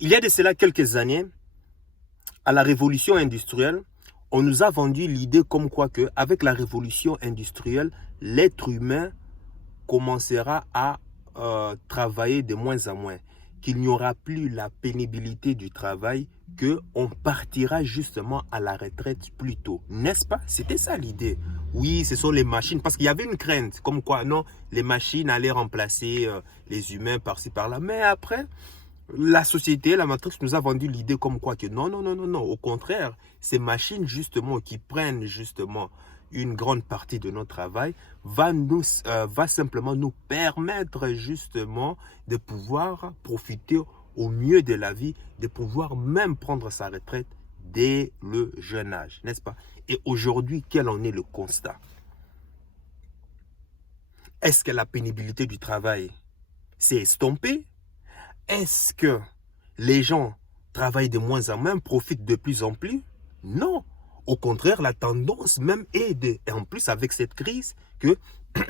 Il y a de cela quelques années, à la révolution industrielle, on nous a vendu l'idée comme quoi que avec la révolution industrielle, l'être humain commencera à travailler de moins en moins, qu'il n'y aura plus la pénibilité du travail, qu'on partira justement à la retraite plus tôt. N'est-ce pas? C'était ça l'idée. Oui, ce sont les machines, parce qu'il y avait une crainte, comme quoi, non, les machines allaient remplacer les humains par-ci, par-là. Mais après, la société, la Matrix nous a vendu l'idée comme quoi que non, non, non, non, non. Au contraire, ces machines justement qui prennent justement une grande partie de notre travail va simplement nous permettre justement de pouvoir profiter au mieux de la vie, de pouvoir même prendre sa retraite dès le jeune âge, n'est-ce pas? Et aujourd'hui, quel en est le constat? Est-ce que la pénibilité du travail s'est estompée? Est-ce que les gens travaillent de moins en moins, profitent de plus en plus? Non. Au contraire, la tendance même est et en plus avec cette crise, que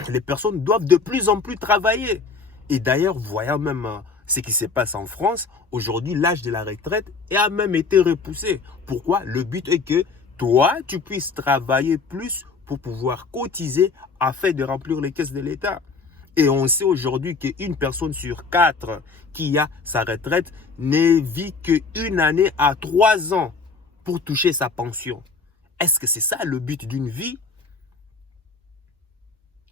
les personnes doivent de plus en plus travailler. Et d'ailleurs, voyant même ce qui se passe en France, aujourd'hui, l'âge de la retraite a même été repoussé. Pourquoi? Le but est que toi, tu puisses travailler plus pour pouvoir cotiser afin de remplir les caisses de l'État. Et on sait aujourd'hui qu'une personne sur 4 qui a sa retraite ne vit qu'une année à 3 ans pour toucher sa pension. Est-ce que c'est ça le but d'une vie?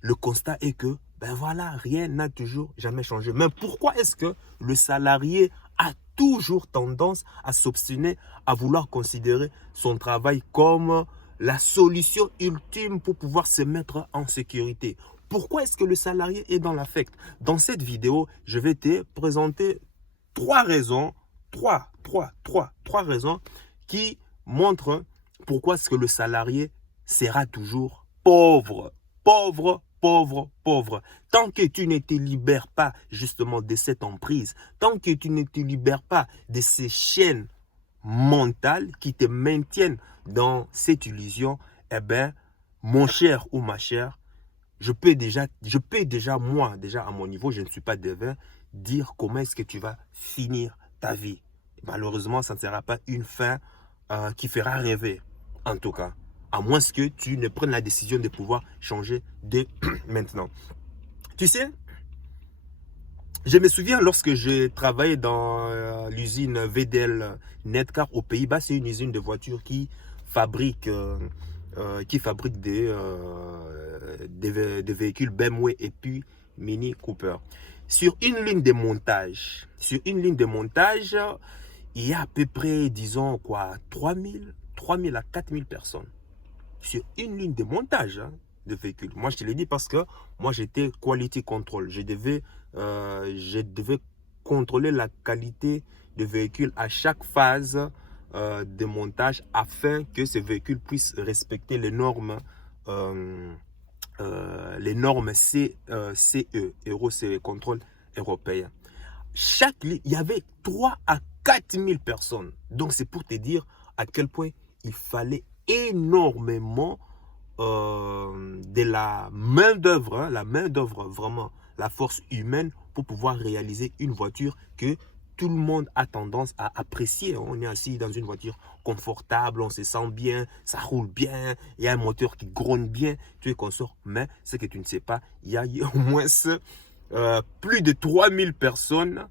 Le constat est que, ben voilà, rien n'a toujours jamais changé. Mais pourquoi est-ce que le salarié a toujours tendance à s'obstiner, à vouloir considérer son travail comme la solution ultime pour pouvoir se mettre en sécurité? Pourquoi est-ce que le salarié est dans l'affect? Dans cette vidéo, je vais te présenter trois raisons, trois raisons qui montrent pourquoi est-ce que le salarié sera toujours pauvre, pauvre. Tant que tu ne te libères pas justement de cette emprise, tant que tu ne te libères pas de ces chaînes mentales qui te maintiennent dans cette illusion, eh bien, mon cher ou ma chère, je peux déjà moi, déjà à mon niveau, je ne suis pas devin, dire comment est-ce que tu vas finir ta vie. Malheureusement, ça ne sera pas une fin qui fera rêver, en tout cas. À moins que tu ne prennes la décision de pouvoir changer dès maintenant. Tu sais, je me souviens lorsque je travaillais dans l'usine VDL Netcar aux Pays-Bas, c'est une usine de voitures qui fabrique des véhicules BMW et puis Mini Cooper. Sur une ligne de montage, il y a à peu près, disons quoi, 3000 à 4000 personnes. Sur une ligne de montage de véhicules. Moi, je te l'ai dit parce que moi, j'étais quality control. Je devais contrôler la qualité de véhicule à chaque phase de montage afin que ces véhicules puissent respecter les normes CE, Euro CE, contrôle européen. Chaque ligne, il y avait 3 à 4000 personnes. Donc, c'est pour te dire à quel point il fallait énormément de la main-d'œuvre, vraiment, la force humaine pour pouvoir réaliser une voiture que tout le monde a tendance à apprécier. On est assis dans une voiture confortable, on se sent bien, ça roule bien, il y a un moteur qui gronde bien, tu es consort. Mais ce que tu ne sais pas, il y a au moins plus de 3000 personnes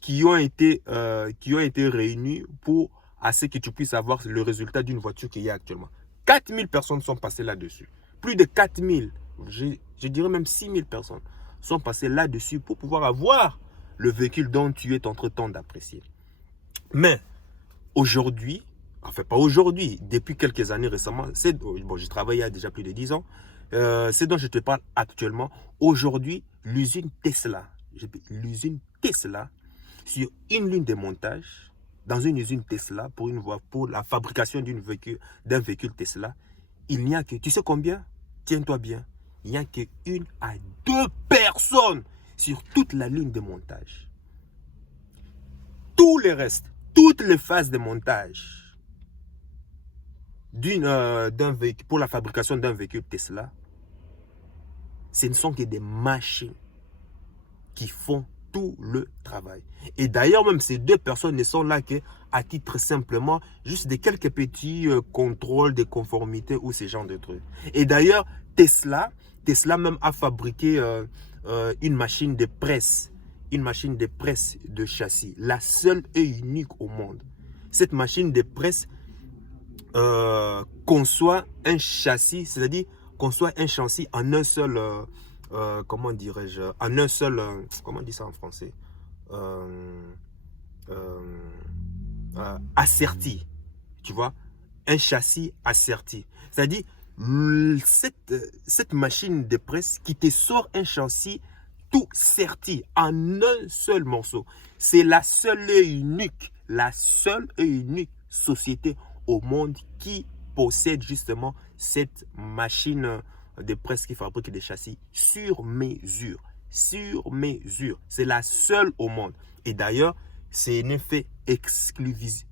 qui ont été réunies pour à ce que tu puisses avoir le résultat d'une voiture qu'il y a actuellement. 4000 personnes sont passées là-dessus. Plus de 4000, je dirais même 6000 personnes sont passées là-dessus pour pouvoir avoir le véhicule dont tu es en train d'apprécier. Mais aujourd'hui, enfin pas aujourd'hui, depuis quelques années récemment, bon, j'ai travaillé il y a déjà plus de 10 ans, c'est dont je te parle actuellement. Aujourd'hui, l'usine Tesla, sur une ligne de montage, dans une usine Tesla, pour la fabrication d'un véhicule Tesla, il n'y a que, tu sais combien? Tiens-toi bien, il n'y a que 1 à 2 personnes sur toute la ligne de montage. Tout le reste, toutes les phases de montage pour la fabrication d'un véhicule Tesla, ce ne sont que des machines qui font tout le travail. Et d'ailleurs, même ces deux personnes ne sont là qu'à titre simplement juste de quelques petits contrôles de conformité ou ce genre de trucs. Et d'ailleurs, Tesla même a fabriqué une machine de presse de châssis, la seule et unique au monde. Cette machine de presse conçoit un châssis, c'est-à-dire conçoit un châssis en un seul, comment dirais-je, en un seul, comment on dit ça en français, asserti, tu vois, un châssis asserti. C'est-à-dire, cette machine de presse qui te sort un châssis tout serti en un seul morceau. C'est la seule et unique société au monde qui possède justement cette machine de presse qui fabrique des châssis sur mesure. Sur mesure. C'est la seule au monde. Et d'ailleurs, c'est un fait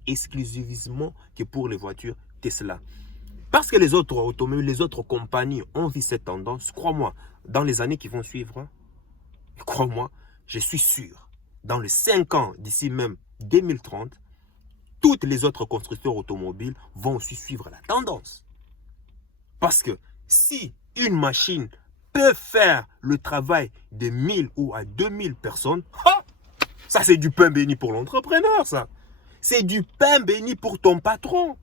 exclusivement que pour les voitures Tesla. Parce que les autres automobiles, les autres compagnies ont vu cette tendance, crois-moi, dans les années qui vont suivre, crois-moi, je suis sûr, dans les 5 ans, d'ici même 2030, toutes les autres constructeurs automobiles vont aussi suivre la tendance. Parce que si une machine peut faire le travail de 1000 ou à 2000 personnes, ça c'est du pain béni pour l'entrepreneur, ça. C'est du pain béni pour ton patron.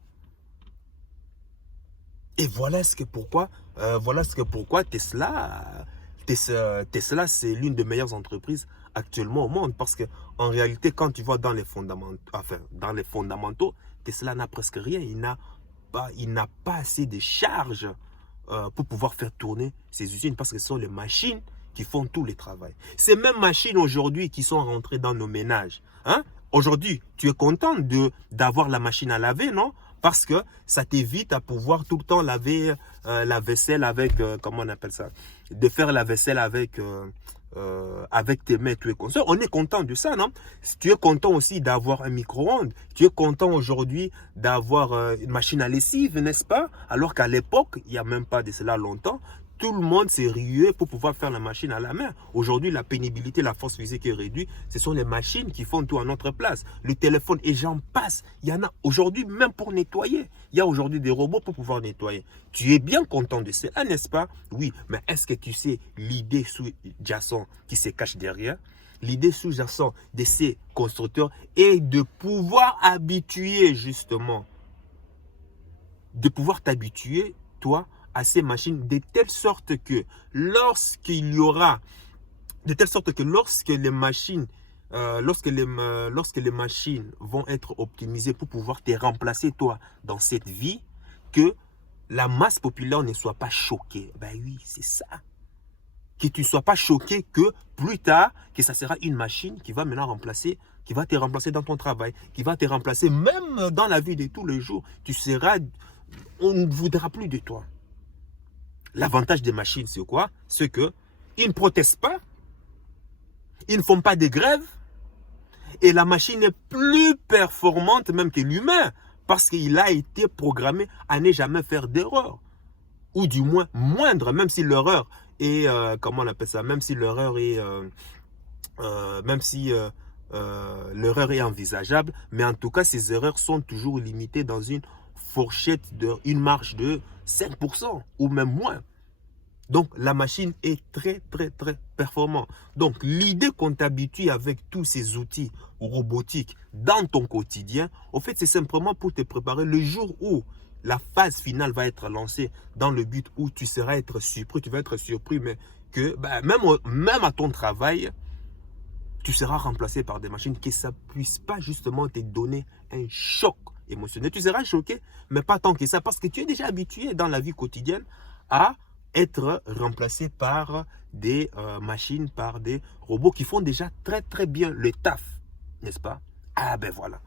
Et voilà ce que pourquoi Tesla, c'est l'une des meilleures entreprises actuellement au monde. Parce qu'en réalité, quand tu vois dans les fondamentaux, Tesla n'a presque rien. Il n'a pas assez de charges pour pouvoir faire tourner ses usines. Parce que ce sont les machines qui font tout le travail. Ces mêmes machines aujourd'hui qui sont rentrées dans nos ménages. Hein? Aujourd'hui, tu es content d'avoir la machine à laver, non? Parce que ça t'évite à pouvoir tout le temps laver la vaisselle avec, comment on appelle ça? De faire la vaisselle avec tes mains, tu es content. On est content de ça, non? Tu es content aussi d'avoir un micro-ondes. Tu es content aujourd'hui d'avoir une machine à lessive, n'est-ce pas? Alors qu'à l'époque, il n'y a même pas de cela longtemps, tout le monde s'est rué pour pouvoir faire la machine à la main. Aujourd'hui, la pénibilité, la force physique est réduite. Ce sont les machines qui font tout à notre place. Le téléphone, et j'en passe. Il y en a aujourd'hui même pour nettoyer. Il y a aujourd'hui des robots pour pouvoir nettoyer. Tu es bien content de cela, n'est-ce pas? Oui, mais est-ce que tu sais l'idée sous-jacente qui se cache derrière? L'idée sous-jacente de ces constructeurs est de pouvoir habituer justement, de pouvoir t'habituer, toi, à ces machines de telle sorte que lorsque les machines vont être optimisées pour pouvoir te remplacer toi dans cette vie, que la masse populaire ne soit pas choquée. Ben oui, c'est ça. Que tu ne sois pas choqué que plus tard, que ça sera une machine qui va maintenant qui va te remplacer dans ton travail, qui va te remplacer même dans la vie de tous les jours. On ne voudra plus de toi. L'avantage des machines, c'est quoi? C'est qu'ils ne protestent pas, ils ne font pas de grève, et la machine est plus performante même que l'humain, parce qu'il a été programmé à ne jamais faire d'erreur, ou du moins moindre, même si l'erreur est, comment on appelle ça, même si l'erreur est, l'erreur est envisageable, mais en tout cas, ces erreurs sont toujours limitées dans une fourchette, une marge de 5% ou même moins. Donc, la machine est très, très, très performante. Donc, l'idée qu'on t'habitue avec tous ces outils robotiques dans ton quotidien, au fait, c'est simplement pour te préparer le jour où la phase finale va être lancée dans le but où tu vas être surpris, mais que même à ton travail, tu seras remplacé par des machines, que ça ne puisse pas justement te donner un choc émotionnel. Tu seras choqué, mais pas tant que ça, parce que tu es déjà habitué dans la vie quotidienne à être remplacé par des machines, par des robots qui font déjà très très bien le taf, n'est-ce pas? Ah ben voilà.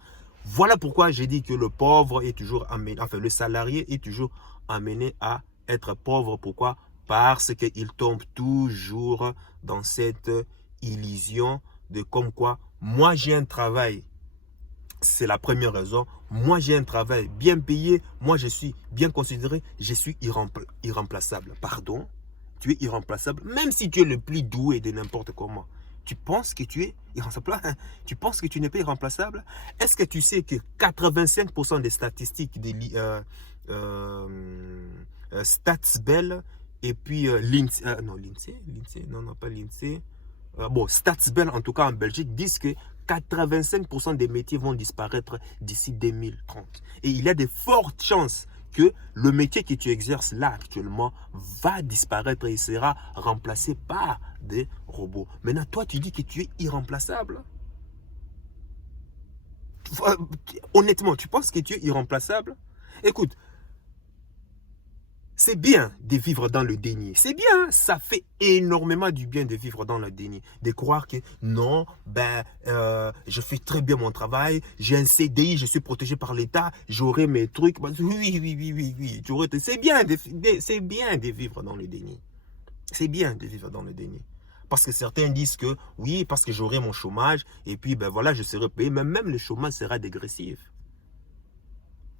Voilà pourquoi j'ai dit que le pauvre est toujours amené, enfin le salarié est toujours amené à être pauvre. Pourquoi? Parce qu'il tombe toujours dans cette illusion de comme quoi, moi j'ai un travail. C'est la première raison. Moi, j'ai un travail bien payé. Moi, je suis bien considéré. Je suis irremplaçable. Pardon? Tu es irremplaçable. Même si tu es le plus doué de n'importe comment. Tu penses que tu es irremplaçable? Tu penses que tu n'es pas irremplaçable? Est-ce que tu sais que 85% des statistiques des StatsBell et puis l'INSEE, non, l'INSEE, non, pas l'INSEE. Bon, StatsBell, en tout cas en Belgique, disent que 85% des métiers vont disparaître d'ici 2030. Et il y a de fortes chances que le métier que tu exerces là actuellement va disparaître et sera remplacé par des robots. Maintenant, toi, tu dis que tu es irremplaçable. Honnêtement, tu penses que tu es irremplaçable? Écoute, c'est bien de vivre dans le déni. C'est bien, ça fait énormément du bien de vivre dans le déni. De croire que non, je fais très bien mon travail, j'ai un CDI, je suis protégé par l'État, j'aurai mes trucs. Oui. C'est bien de vivre dans le déni. C'est bien de vivre dans le déni. Parce que certains disent que oui, parce que j'aurai mon chômage, et puis voilà, je serai payé. Mais même le chômage sera dégressif.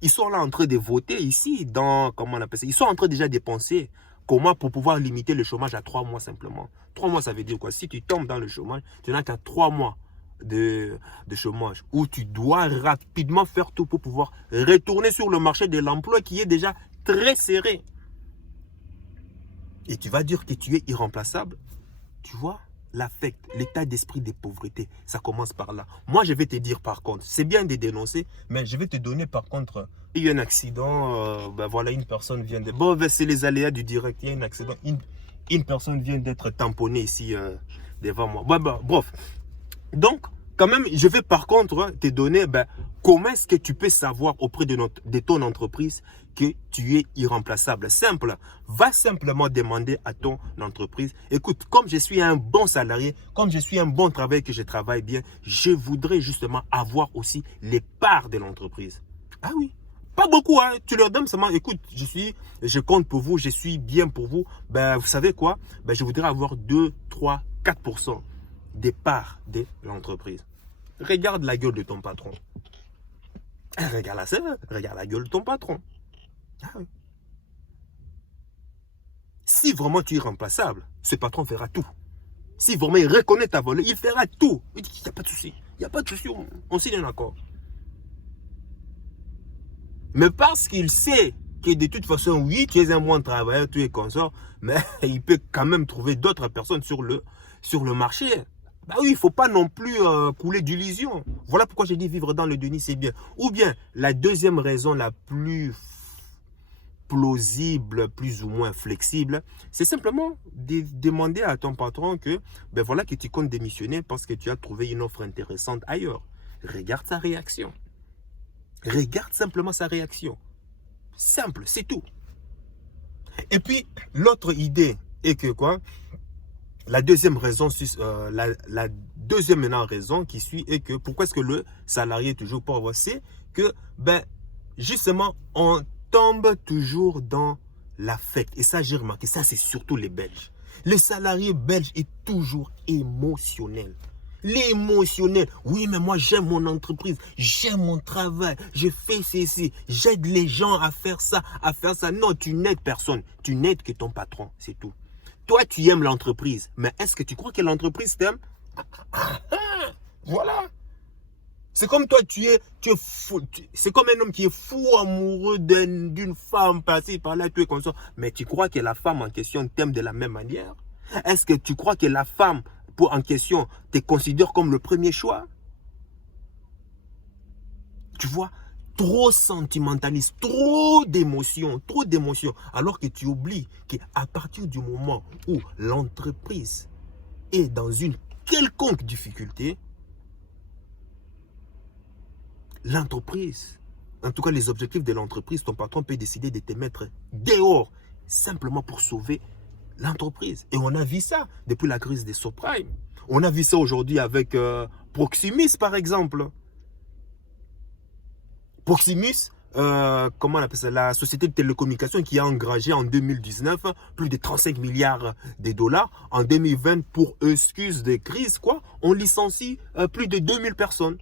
Ils sont là en train de voter ici, comment on appelle ça? Ils sont en train déjà de penser comment pour pouvoir limiter le chômage à 3 mois simplement. 3 mois, ça veut dire quoi? Si tu tombes dans le chômage, tu n'as qu'à 3 mois de chômage où tu dois rapidement faire tout pour pouvoir retourner sur le marché de l'emploi qui est déjà très serré. Et tu vas dire que tu es irremplaçable? Tu vois? L'affect, l'état d'esprit de pauvreté, ça commence par là. Moi, je vais te dire par contre, c'est bien de dénoncer, mais je vais te donner par contre, il y a un accident, voilà, une personne vient de... Bon, c'est les aléas du direct, il y a un accident, une personne vient d'être tamponnée ici devant moi. Bref, donc, quand même, je vais par contre te donner comment est-ce que tu peux savoir auprès de ton entreprise que tu es irremplaçable. Simple, va simplement demander à ton entreprise, écoute, comme je suis un bon salarié, comme je suis un bon travail, que je travaille bien, je voudrais justement avoir aussi les parts de l'entreprise. Ah oui, pas beaucoup, hein. Tu leur donnes seulement, écoute, je compte pour vous, je suis bien pour vous. Vous savez quoi? Je voudrais avoir 2, 3, 4% des parts de l'entreprise. Regarde la gueule de ton patron. Regarde la gueule de ton patron. Ah oui. Si vraiment tu es irremplaçable, ce patron fera tout. Si vraiment il reconnaît ta valeur, il fera tout. Il dit qu'il n'y a pas de souci. Il n'y a pas de souci, on signe un accord. Mais parce qu'il sait que de toute façon, oui, tu es un bon travailleur, tu es consort, mais il peut quand même trouver d'autres personnes sur le marché. Oui, il ne faut pas non plus couler d'illusions. Voilà pourquoi j'ai dit vivre dans le déni, c'est bien. Ou bien, la deuxième raison la plus plausible, plus ou moins flexible, c'est simplement de demander à ton patron que, voilà, que tu comptes démissionner parce que tu as trouvé une offre intéressante ailleurs. Regarde sa réaction. Regarde simplement sa réaction. Simple, c'est tout. Et puis, l'autre idée est que quoi? La deuxième raison, la deuxième raison qui suit est que pourquoi est-ce que le salarié est toujours pauvre? C'est que, justement, on tombe toujours dans l'affect. Et ça, j'ai remarqué, ça, c'est surtout les Belges. Le salarié belge est toujours émotionnel. L'émotionnel. Oui, mais moi, j'aime mon entreprise, j'aime mon travail, je fais ceci, j'aide les gens à faire ça, à faire ça. Non, tu n'aides personne. Tu n'aides que ton patron, c'est tout. Toi, tu aimes l'entreprise, mais est-ce que tu crois que l'entreprise t'aime? Voilà. C'est comme toi, tu es fou. C'est comme un homme qui est fou amoureux d'une femme passée par là, tu es comme ça. Mais tu crois que la femme en question t'aime de la même manière? Est-ce que tu crois que la femme en question te considère comme le premier choix? Tu vois, trop sentimentaliste, trop d'émotions, alors que tu oublies qu'à partir du moment où l'entreprise est dans une quelconque difficulté, l'entreprise, en tout cas les objectifs de l'entreprise, ton patron peut décider de te mettre dehors simplement pour sauver l'entreprise. Et on a vu ça depuis la crise des subprimes. On a vu ça aujourd'hui avec Proximus par exemple. Proximus, comment on appelle ça, la société de télécommunications qui a engagé en 2019 plus de 35 milliards de dollars. En 2020, pour excuse de crise, on licencie plus de 2000 personnes.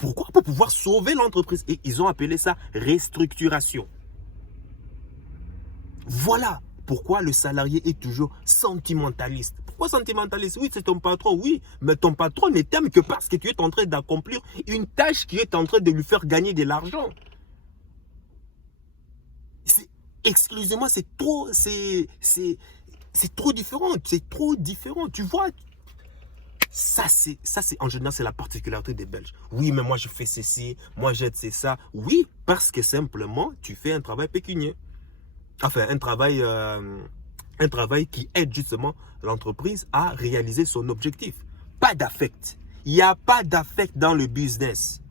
Pourquoi? Pour pouvoir sauver l'entreprise. Et ils ont appelé ça restructuration. Voilà pourquoi le salarié est toujours sentimentaliste. Pourquoi sentimentaliste? Oui, c'est ton patron, oui. Mais ton patron ne t'aime que parce que tu es en train d'accomplir une tâche qui est en train de lui faire gagner de l'argent. Exclusez-moi, c'est trop différent. C'est trop différent. Tu vois, ça c'est en général, c'est la particularité des Belges. Oui, mais moi je fais ceci, moi j'aide, c'est ça. Oui, parce que simplement, tu fais un travail pécunier. Enfin, un travail qui aide justement l'entreprise à réaliser son objectif. Pas d'affect. Il n'y a pas d'affect dans le business.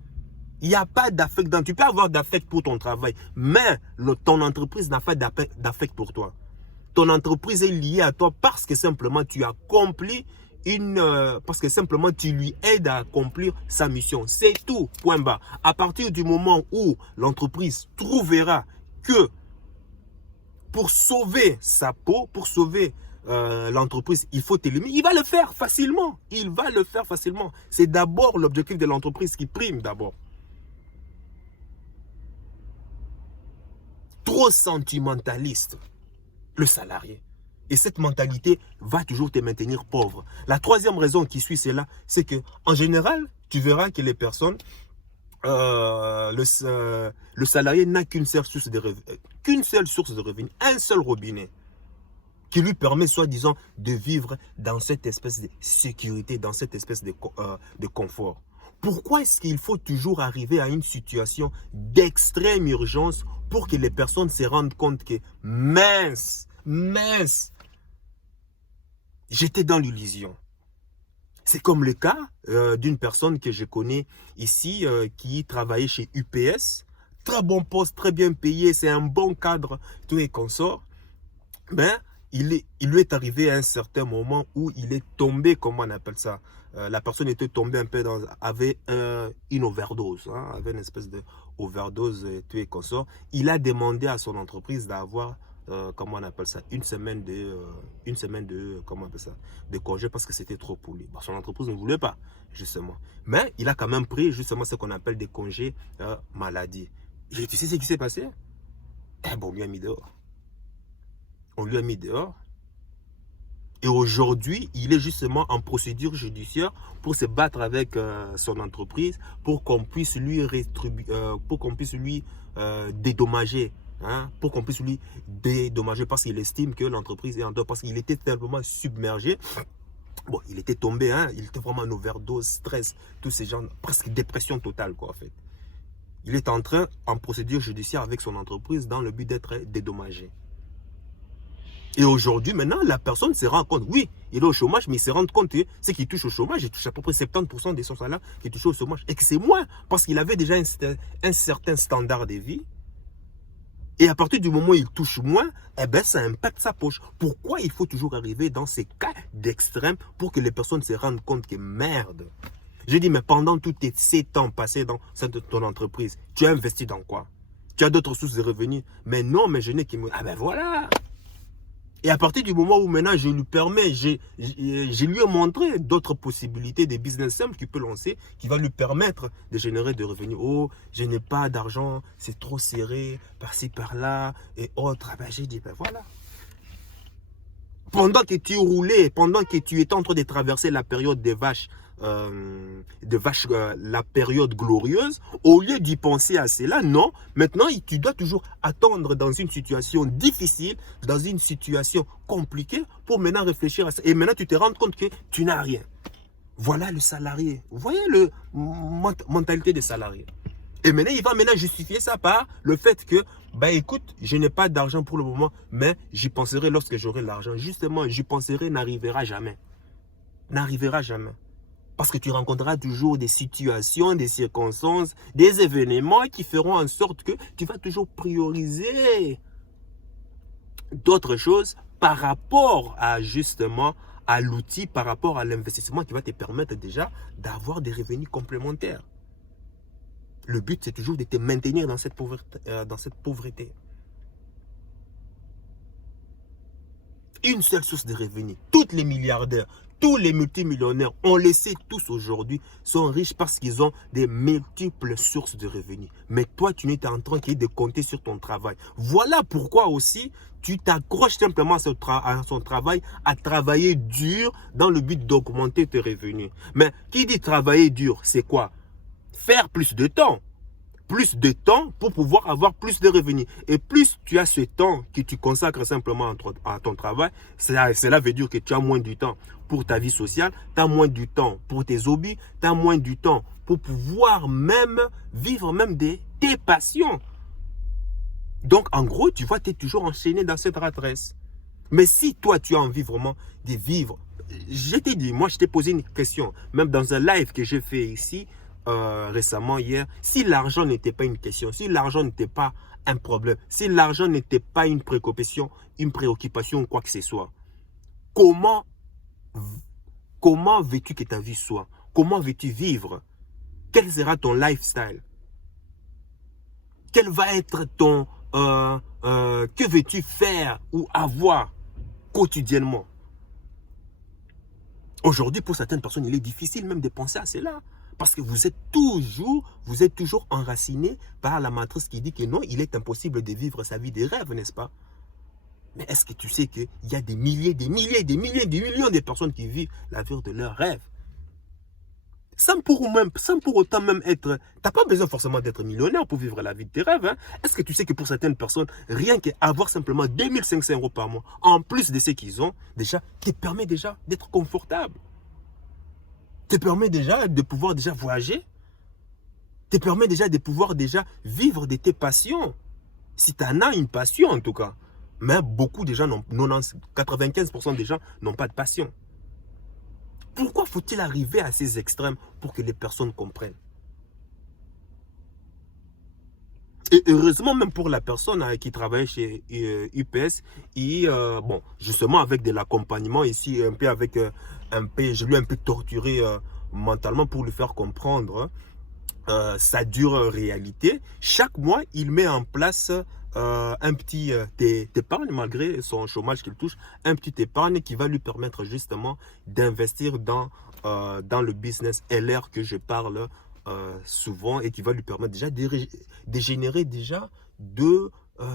Il n'y a pas d'affect dans... Tu peux avoir d'affect pour ton travail, mais ton entreprise n'a pas d'affect pour toi. Ton entreprise est liée à toi parce que simplement tu accomplis parce que simplement tu lui aides à accomplir sa mission. C'est tout, point bas. À partir du moment où l'entreprise trouvera que pour sauver sa peau, pour sauver l'entreprise, il faut t'éliminer, il va le faire facilement. Il va le faire facilement. C'est d'abord l'objectif de l'entreprise qui prime d'abord. Trop sentimentaliste, le salarié. Et cette mentalité va toujours te maintenir pauvre. La troisième raison qui suit cela, c'est que en général, tu verras que les personnes, le salarié n'a qu'une seule source de revenus, un seul robinet qui lui permet soi-disant de vivre dans cette espèce de sécurité, dans cette espèce de confort. Pourquoi est-ce qu'il faut toujours arriver à une situation d'extrême urgence pour que les personnes se rendent compte que mince, j'étais dans l'illusion? C'est comme le cas d'une personne que je connais ici qui travaillait chez UPS. Très bon poste, très bien payé, c'est un bon cadre, tout et consort. Mais il lui est arrivé à un certain moment où il est tombé, comment on appelle ça, la personne était tombée un peu avait une overdose, hein, avait une espèce de overdose, tout et consort. Il a demandé à son entreprise d'avoir, comment on appelle ça, une semaine de comment on appelle ça, de congé parce que c'était trop pour lui. Son entreprise ne voulait pas, justement. Mais il a quand même pris justement ce qu'on appelle des congés maladie. Et tu sais ce qui s'est passé? Eh bon, on lui a mis dehors. On lui a mis dehors. Et aujourd'hui, il est justement en procédure judiciaire pour se battre avec son entreprise pour qu'on puisse lui dédommager. Hein, pour qu'on puisse lui dédommager parce qu'il estime que l'entreprise est en dehors, parce qu'il était tellement submergé. Bon, il était tombé, hein, il était vraiment en overdose, stress, tous ces gens, presque dépression totale, quoi, en fait. Il est en procédure judiciaire avec son entreprise dans le but d'être dédommagé. Et aujourd'hui, maintenant, la personne se rend compte, oui, il est au chômage, mais il se rend compte que ce qui touche au chômage, il touche à peu près 70% de son salaire qui touche au chômage. Et que c'est moins, parce qu'il avait déjà un certain standard de vie. Et à partir du moment où il touche moins, eh ben, ça impacte sa poche. Pourquoi il faut toujours arriver dans ces cas d'extrême pour que les personnes se rendent compte que merde? J'ai dit, mais pendant tous tes 7 ans passés dans ton entreprise, tu as investi dans quoi? Tu as d'autres sources de revenus? Mais non, mais je n'ai que... Ah ben voilà! Et à partir du moment où maintenant je lui permets, je lui ai montré d'autres possibilités de business simples qu'il peut lancer, qui va lui permettre de générer des revenus. Oh, je n'ai pas d'argent, c'est trop serré, par-ci, par-là, et autres. Ah ben, j'ai dit, ben voilà. Pendant que tu roulais, pendant que tu étais en train de traverser la période des vaches, la période glorieuse, au lieu d'y penser à cela, non, maintenant tu dois toujours attendre dans une situation difficile, dans une situation compliquée pour maintenant réfléchir à ça. Et maintenant tu te rends compte que tu n'as rien. Voilà le salarié. Vous voyez la mentalité des salariés. Et maintenant il va justifier ça par le fait que, bah écoute, je n'ai pas d'argent pour le moment, mais j'y penserai lorsque j'aurai l'argent. Justement, j'y penserai n'arrivera jamais. N'arrivera jamais. Parce que tu rencontreras toujours des situations, des circonstances, des événements qui feront en sorte que tu vas toujours prioriser d'autres choses par rapport à justement à l'outil, par rapport à l'investissement qui va te permettre déjà d'avoir des revenus complémentaires. Le but, c'est toujours de te maintenir dans cette pauvreté. Une seule source de revenus. Tous les milliardaires, Tous les multimillionnaires, on le sait tous aujourd'hui, sont riches parce qu'ils ont des multiples sources de revenus. Mais toi, tu n'es en train de compter sur ton travail. Voilà pourquoi aussi, tu t'accroches simplement à son travail, à travailler dur dans le but d'augmenter tes revenus. Mais qui dit travailler dur, c'est quoi? Faire plus de temps. Plus de temps pour pouvoir avoir plus de revenus. Et plus tu as ce temps que tu consacres simplement à ton travail, cela veut dire que tu as moins du temps pour ta vie sociale, tu as moins du temps pour tes hobbies, tu as moins du temps pour pouvoir même vivre même tes passions. Donc en gros, tu vois, tu es toujours enchaîné dans cette rat-race. Mais si toi, tu as envie vraiment de vivre, je t'ai dit, moi je t'ai posé une question, même dans un live que j'ai fait ici, récemment, hier, si l'argent n'était pas une question, si l'argent n'était pas un problème, si l'argent n'était pas une préoccupation ou quoi que ce soit, comment veux-tu que ta vie soit? Comment veux-tu vivre? Quel sera ton lifestyle? Quel va être ton... que veux-tu faire ou avoir quotidiennement? Aujourd'hui, pour certaines personnes, il est difficile même de penser à cela. Parce que vous êtes toujours enraciné par la matrice qui dit que non, il est impossible de vivre sa vie de rêve, n'est-ce pas? Mais est-ce que tu sais qu'il y a des milliers, des millions de personnes qui vivent la vie de leurs rêves? Sans pour autant même être... Tu n'as pas besoin forcément d'être millionnaire pour vivre la vie de tes rêves. Hein? Est-ce que tu sais que pour certaines personnes, rien qu'avoir simplement 2500 € par mois, en plus de ce qu'ils ont, déjà, qui permet déjà d'être confortable? Te permet déjà de pouvoir déjà voyager, te permet déjà de pouvoir déjà vivre de tes passions. Si tu en as une passion en tout cas. Mais beaucoup de gens, 95% des gens n'ont pas de passion. Pourquoi faut-il arriver à ces extrêmes pour que les personnes comprennent? Et heureusement, même pour la personne qui travaille chez UPS, bon, justement avec de l'accompagnement ici, un peu avec je lui ai un peu torturé mentalement pour lui faire comprendre sa dure réalité. Chaque mois, il met en place un petit épargne, malgré son chômage qu'il touche, un petit épargne qui va lui permettre justement d'investir dans le business LR que je parle souvent et qui va lui permettre déjà de générer déjà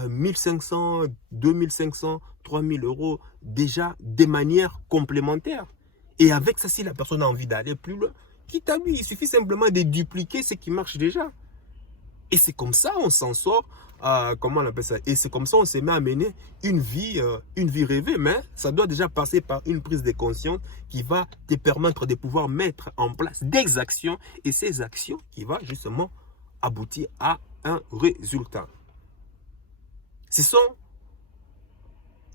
1500, 2500, 3000 € déjà de manière complémentaire. Et avec ça, si la personne a envie d'aller plus loin, quitte à lui, il suffit simplement de dupliquer ce qui marche déjà. Et c'est comme ça on s'en sort, comment on appelle ça? Et c'est comme ça on se met à mener une vie rêvée. Mais ça doit déjà passer par une prise de conscience qui va te permettre de pouvoir mettre en place des actions. Et ces actions qui vont justement aboutir à un résultat.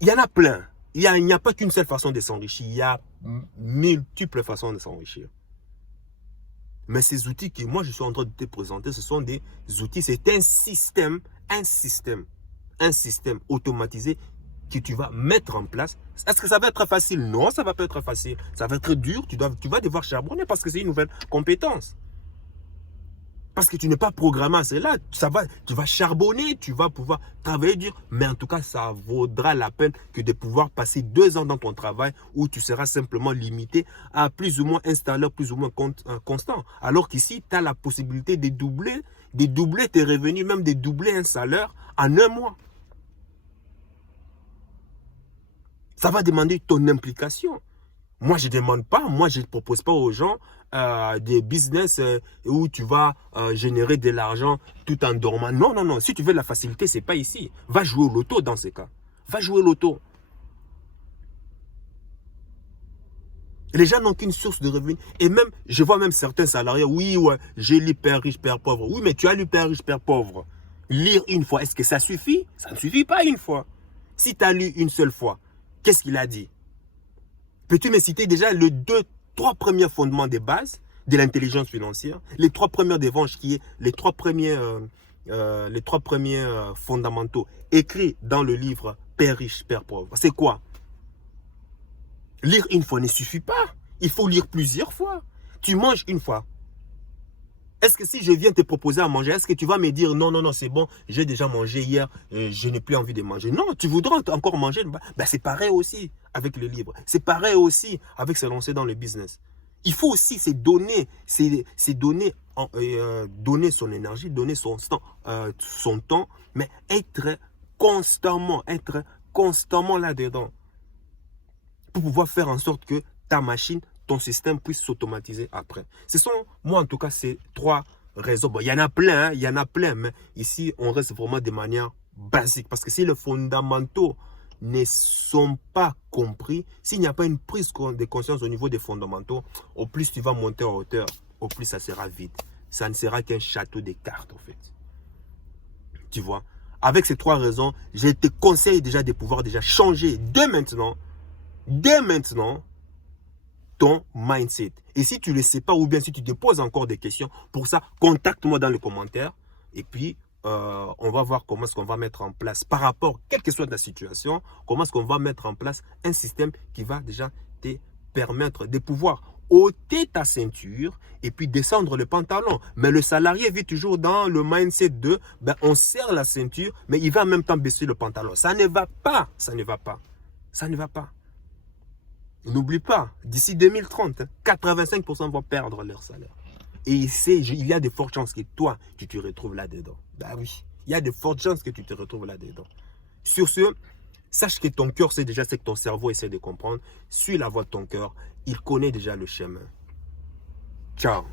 Il y en a plein. Il n'y a pas qu'une seule façon de s'enrichir. Il y a multiples façons de s'enrichir. Mais ces outils que moi je suis en train de te présenter, ce sont des outils, c'est un système automatisé que tu vas mettre en place. Est-ce que ça va être facile? Non, ça ne va pas être facile. Ça va être dur, tu vas devoir charbonner parce que c'est une nouvelle compétence. Parce que tu n'es pas programmé à cela. Tu vas charbonner, tu vas pouvoir travailler dur. Mais en tout cas, ça vaudra la peine que de pouvoir passer 2 ans dans ton travail où tu seras simplement limité à plus ou moins un salaire plus ou moins constant. Alors qu'ici, tu as la possibilité de doubler tes revenus, même de doubler un salaire en 1 mois. Ça va demander ton implication. Moi, je ne demande pas, moi, je ne propose pas aux gens des business où tu vas générer de l'argent tout en dormant. Non, non, non. Si tu veux la facilité, ce n'est pas ici. Va jouer au loto dans ces cas. Va jouer au loto. Les gens n'ont qu'une source de revenus. Et même, je vois même certains salariés, oui, ouais, j'ai lu Père riche, Père pauvre. Oui, mais tu as lu Père riche, Père pauvre. Lire une fois, est-ce que ça suffit? Ça ne suffit pas une fois. Si tu as lu une seule fois, qu'est-ce qu'il a dit? Peux-tu me citer déjà les 3 premiers fondements de base de l'intelligence financière? Les 3 premières des ventes qui est les 3 premiers fondamentaux écrits dans le livre Père riche, Père pauvre. C'est quoi? Lire une fois ne suffit pas. Il faut lire plusieurs fois. Tu manges une fois. Est-ce que si je viens te proposer à manger, est-ce que tu vas me dire non, non, non, c'est bon, j'ai déjà mangé hier, je n'ai plus envie de manger. Non, tu voudras encore manger. Ben, c'est pareil aussi avec le livre. C'est pareil aussi avec se lancer dans le business. Il faut aussi se donner, donner son énergie, donner son temps, mais être constamment là-dedans pour pouvoir faire en sorte que ta machine, ton système puisse s'automatiser après. Ce sont, moi en tout cas, ces 3 raisons. Bon, il y en a plein, hein, il y en a plein, mais ici, on reste vraiment de manière basique. Parce que si les fondamentaux ne sont pas compris, s'il n'y a pas une prise de conscience au niveau des fondamentaux, au plus tu vas monter en hauteur, au plus ça sera vide. Ça ne sera qu'un château de cartes, en fait. Tu vois, avec ces 3 raisons, je te conseille déjà de pouvoir déjà changer dès maintenant, ton mindset. Et si tu ne le sais pas ou bien si tu te poses encore des questions, pour ça, contacte-moi dans les commentaires et puis on va voir comment est-ce qu'on va mettre en place par rapport, quelle que soit ta situation, comment est-ce qu'on va mettre en place un système qui va déjà te permettre de pouvoir ôter ta ceinture et puis descendre le pantalon. Mais le salarié vit toujours dans le mindset de on serre la ceinture, mais il va en même temps baisser le pantalon. Ça ne va pas, ça ne va pas, ça ne va pas. N'oublie pas, d'ici 2030, 85% vont perdre leur salaire. Et il y a de fortes chances que toi, tu te retrouves là-dedans. Ben oui, il y a de fortes chances que tu te retrouves là-dedans. Sur ce, sache que ton cœur sait déjà ce que ton cerveau essaie de comprendre. Suis la voie de ton cœur. Il connaît déjà le chemin. Ciao.